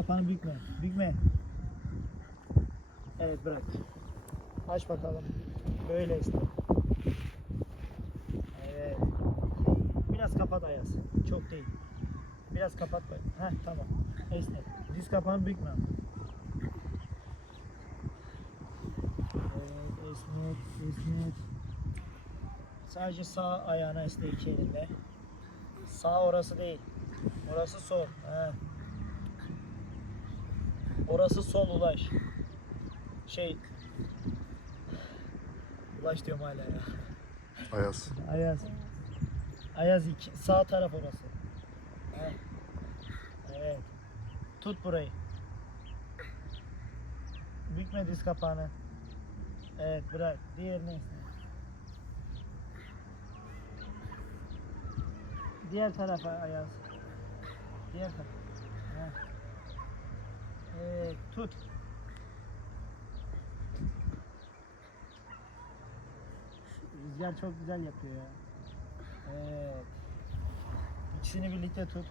kapağını bükme. Bükme. Evet bırak. Aç bakalım. Böyle işte. Evet. Biraz kapat Ayaz. Çok değil. Biraz kapat. Heh tamam. Esnet. Diz kapağını bükme. Evet esnet. Esnet. Sadece sağ ayağına esne iki elinde. Sağ orası değil. Orası sol. He. Orası sol ulaş. Şey. Ulaş diyorum hala ya. Ayaz. Ayaz. Ayaz iki. Sağ taraf orası. Evet. Tut burayı. Bükme diz kapağını. Evet bırak. Diğerini esne. Diğer tarafa Ayaz. Diğer taraf. Heh. Evet tut. Rüzgar çok güzel yapıyor ya. Evet. İkisini birlikte tut.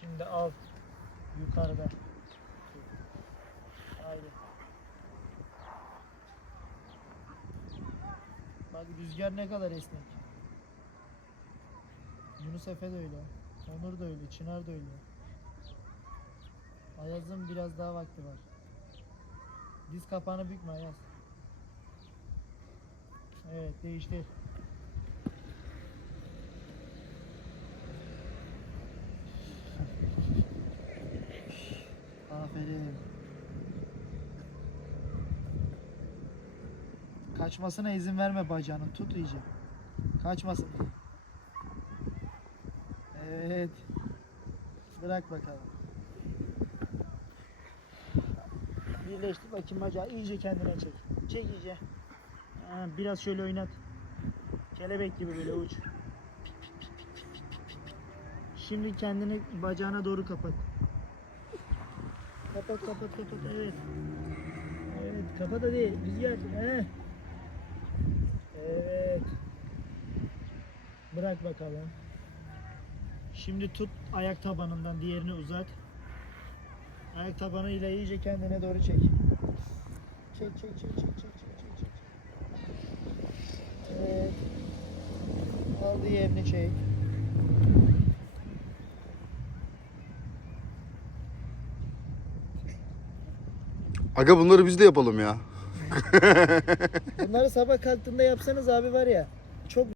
Şimdi al yukarıda. Haydi. Bak rüzgar ne kadar esnek. Yunus Efe de öyle. Onur da öyle. Çınar da öyle. Ayaz'ın biraz daha vakti var. Diz kapağını bükme Ayaz. Evet değiştir. Aferin. Kaçmasına izin verme bacağının. Tut iyice. Kaçmasın. Evet. Bırak bakalım. Birleştir bakayım bacağı. iyice kendine çek. Çek iyice. Biraz şöyle oynat. Kelebek gibi böyle uç. Şimdi kendini bacağına doğru kapat. Kapat kapat kapat. Evet. Evet kapat hadi. Rüzgar. He. Evet. Bırak bakalım. Şimdi tut ayak tabanından diğerini uzat. Ayak tabanıyla iyice kendine doğru çek. Çek çek çek çek çek çek çek çek. Evet. Al diğerini çek. Aga bunları biz de yapalım ya. Bunları sabah kalktığında yapsanız abi var ya.